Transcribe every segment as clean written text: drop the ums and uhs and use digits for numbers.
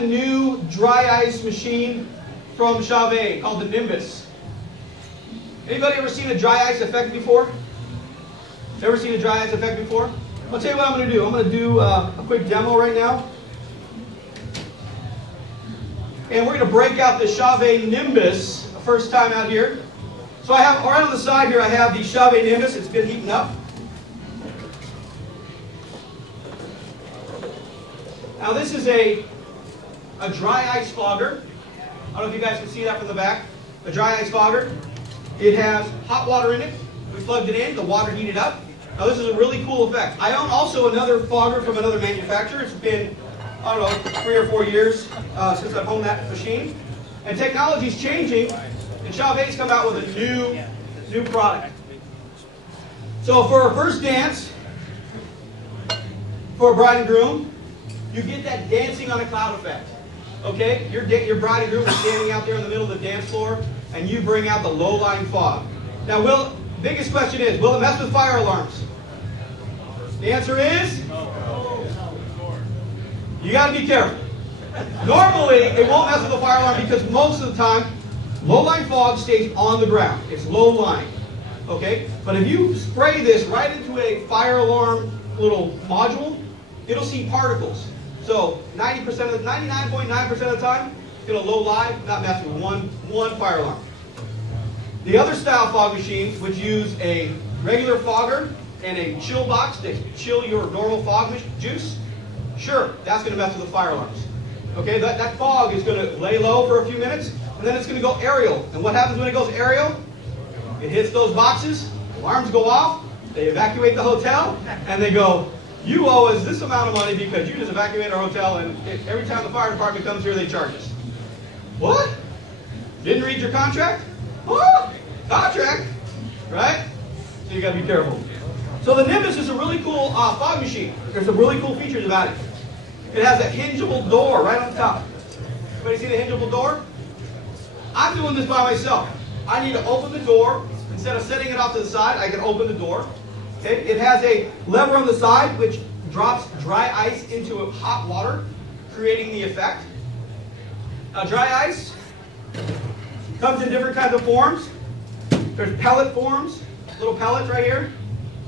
the new dry ice machine from CHAUVET called the Nimbus. Anybody ever seen a dry ice effect before? Ever seen a dry ice effect before? I'll tell you what I'm going to do. I'm going to do a quick demo right now. And we're going to break out the CHAUVET Nimbus first time out here. So I have, right on the side here, I have the CHAUVET Nimbus. It's been heating up. Now this is a dry ice fogger. I don't know if you guys can see that from the back. A dry ice fogger. It has hot water in it. We plugged it in, the water heated up. Now this is a really cool effect. I own also another fogger from another manufacturer. It's been, I don't know, 3 or 4 years since I've owned that machine. And technology's changing, and CHAUVET's come out with a new product. So for our first dance, for a bride and groom, you get that dancing on a cloud effect. Okay? Your bride and groom are standing out there in the middle of the dance floor, and you bring out the low-lying fog. Now, biggest question is, will it mess with fire alarms? The answer is? No. You got to be careful. Normally, it won't mess with the fire alarm because most of the time, low-lying fog stays on the ground. It's low-lying. Okay? But if you spray this right into a fire alarm little module, it'll see particles. So 99.9% of the time, it'll low-lie, not mess with one fire alarm. The other style fog machines, which use a regular fogger and a chill box to chill your normal fog juice, sure, that's going to mess with the fire alarms. Okay, that fog is going to lay low for a few minutes, and then it's going to go aerial. And what happens when it goes aerial? It hits those boxes, alarms go off, they evacuate the hotel, and they go, you owe us this amount of money because you just evacuated our hotel, and every time the fire department comes here, they charge us. What? Didn't read your contract? Oh, contract, right? So you got to be careful. So the Nimbus is a really cool fog machine. There's some really cool features about it. It has a hingeable door right on the top. Everybody see the hingeable door? I'm doing this by myself. I need to open the door. Instead of setting it off to the side, I can open the door. Okay? It has a lever on the side which drops dry ice into hot water, creating the effect. Now, dry ice comes in different kinds of forms. There's pellet forms, little pellets right here.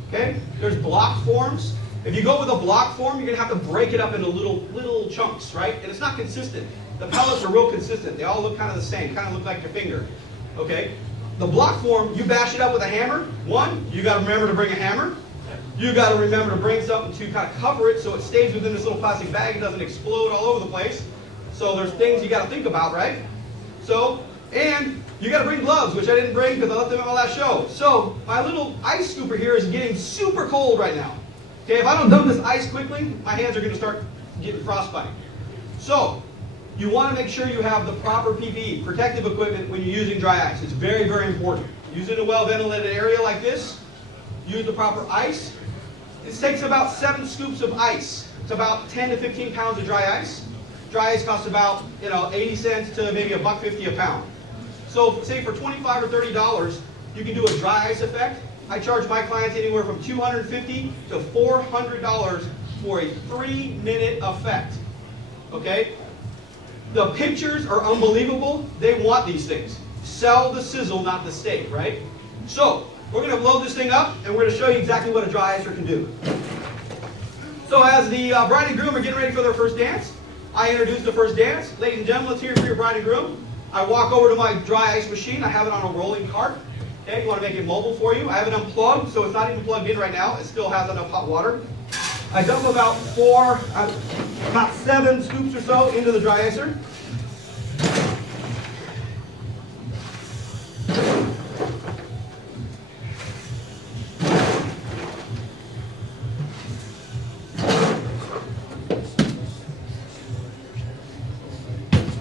Okay? There's block forms. If you go with a block form, you're going to have to break it up into little chunks, right? And it's not consistent. The pellets are real consistent. They all look kind of the same, kind of look like your finger. Okay? The block form, you bash it up with a hammer. One, you got to remember to bring a hammer. You got to remember to bring something to kind of cover it so it stays within this little plastic bag and doesn't explode all over the place. So there's things you got to think about, right? So, and you got to bring gloves, which I didn't bring because I left them at my last show. So my little ice scooper here is getting super cold right now. Okay, if I don't dump this ice quickly, my hands are going to start getting frostbite. So you want to make sure you have the proper PPE, protective equipment, when you're using dry ice. It's very, very important. Use it in a well-ventilated area like this. Use the proper ice. It takes about 7 scoops of ice. It's about 10 to 15 pounds of dry ice. Dry ice costs about 80 cents to maybe $1.50 a pound. So say for $25 or $30, you can do a dry ice effect. I charge my clients anywhere from $250 to $400 for a 3-minute effect. Okay? The pictures are unbelievable. They want these things. Sell the sizzle, not the steak, right? So we're going to load this thing up, and we're going to show you exactly what a dry icer can do. So as the bride and groom are getting ready for their first dance, I introduce the first dance. Ladies and gentlemen, let's hear it for your bride and groom. I walk over to my dry ice machine. I have it on a rolling cart. Okay, you want to make it mobile for you. I have it unplugged, so it's not even plugged in right now. It still has enough hot water. I dump about 7 scoops or so into the dry icer.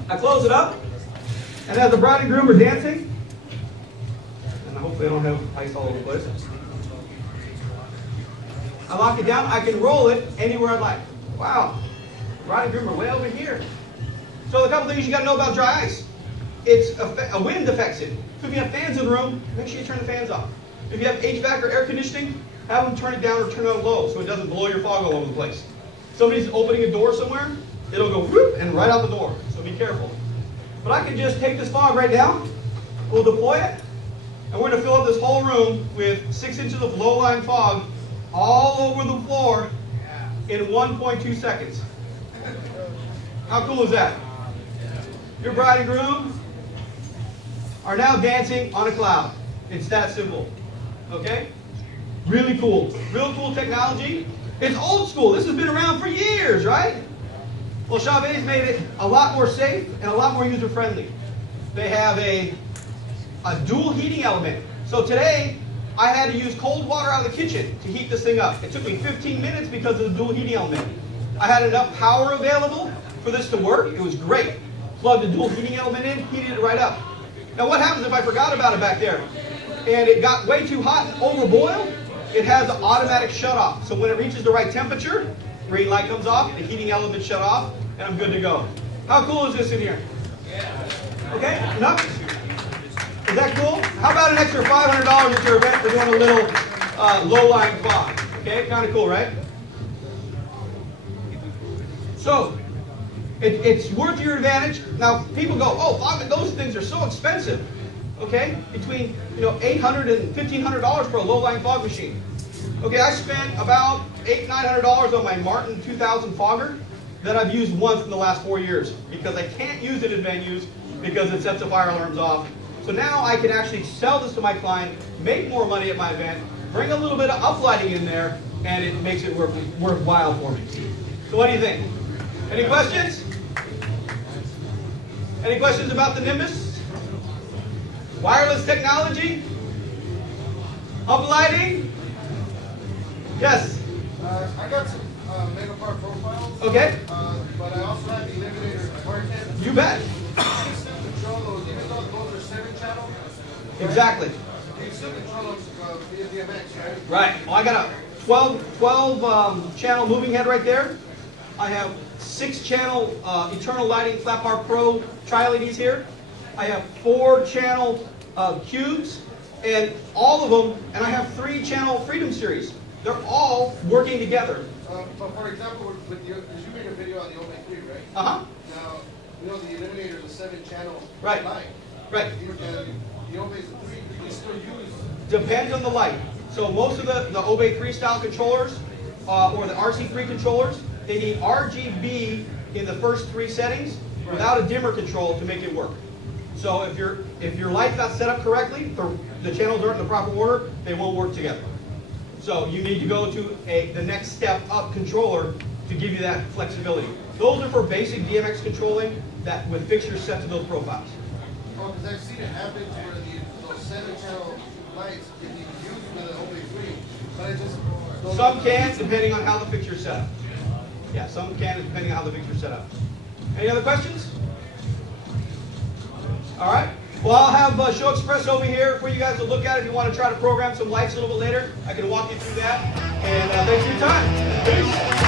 I close it up, and as the bride and groom are dancing, and hopefully I don't have ice all over the place, I lock it down. I can roll it anywhere I'd like. Wow, bride and groom are way over here. So a couple things you got to know about dry ice. It's a wind affects it. So if you have fans in the room, make sure you turn the fans off. If you have HVAC or air conditioning, have them turn it down or turn it on low so it doesn't blow your fog all over the place. Somebody's opening a door somewhere, it'll go whoop and right out the door. So be careful. But I can just take this fog right now, we'll deploy it, and we're going to fill up this whole room with 6 inches of low-lying fog all over the floor in 1.2 seconds. How cool is that? Your bride and groom are now dancing on a cloud. It's that simple. Okay? Really cool. Real cool technology. It's old school. This has been around for years, right? Well, CHAUVET's made it a lot more safe and a lot more user-friendly. They have a dual heating element. So today, I had to use cold water out of the kitchen to heat this thing up. It took me 15 minutes because of the dual heating element. I had enough power available for this to work. It was great. Plugged the dual heating element in, heated it right up. Now what happens if I forgot about it back there and it got way too hot and overboiled? It has an automatic shut off. So when it reaches the right temperature, green light comes off, the heating element shut off, and I'm good to go. How cool is this in here? Okay, enough? Is that cool? How about an extra $500 at your event for doing a little low-lying fog? Okay, kind of cool, right? So, it's worth your advantage. Now, people go, oh, fog, those things are so expensive. Okay, between $800 and $1,500 for a low-lying fog machine. Okay, I spent about $800–900 on my Martin 2000 fogger that I've used once in the last 4 years because I can't use it in venues because it sets the fire alarms off. So now I can actually sell this to my client, make more money at my event, bring a little bit of uplighting in there, and it makes it worthwhile for me. So what do you think? Any questions? Any questions about the Nimbus? Wireless technology? Uplighting? Yes? I got some Megapart profiles. Okay. But I also have the eliminator target. You bet. You can still control those, even though those are 7-channel. Right? Exactly. You can still control those via DMX, right? Right. Well, I got a 12 channel moving head right there. I have 6-channel Eternal Lighting Flat Bar Pro tri-LEDs here. I have 4-channel cubes, and all of them, and I have 3-channel Freedom Series. They're all working together. But for example, with you made a video on the Open 3, right? Uh-huh. Now, the eliminator is a 7-channel Right. light. Right. The Open 3, you still use. Depends on the light. So most of the Obey 3 style controllers, or the RC3 controllers, they need RGB in the first 3 settings without a dimmer control to make it work. So if your light's not set up correctly, the channels aren't in the proper order, they won't work together. So you need to go to the next step up controller to give you that flexibility. Those are for basic DMX controlling that with fixtures set to those profiles. Oh, because I've seen it happen where those 7-channel lights can be used with an Open 3, but I just don't. Some can, depending on how the fixture's set up. Yeah, some can, depending on how the fixture's set up. Any other questions? All right. Well, I'll have Show Express over here for you guys to look at if you want to try to program some lights a little bit later. I can walk you through that. And thanks for your time. Peace.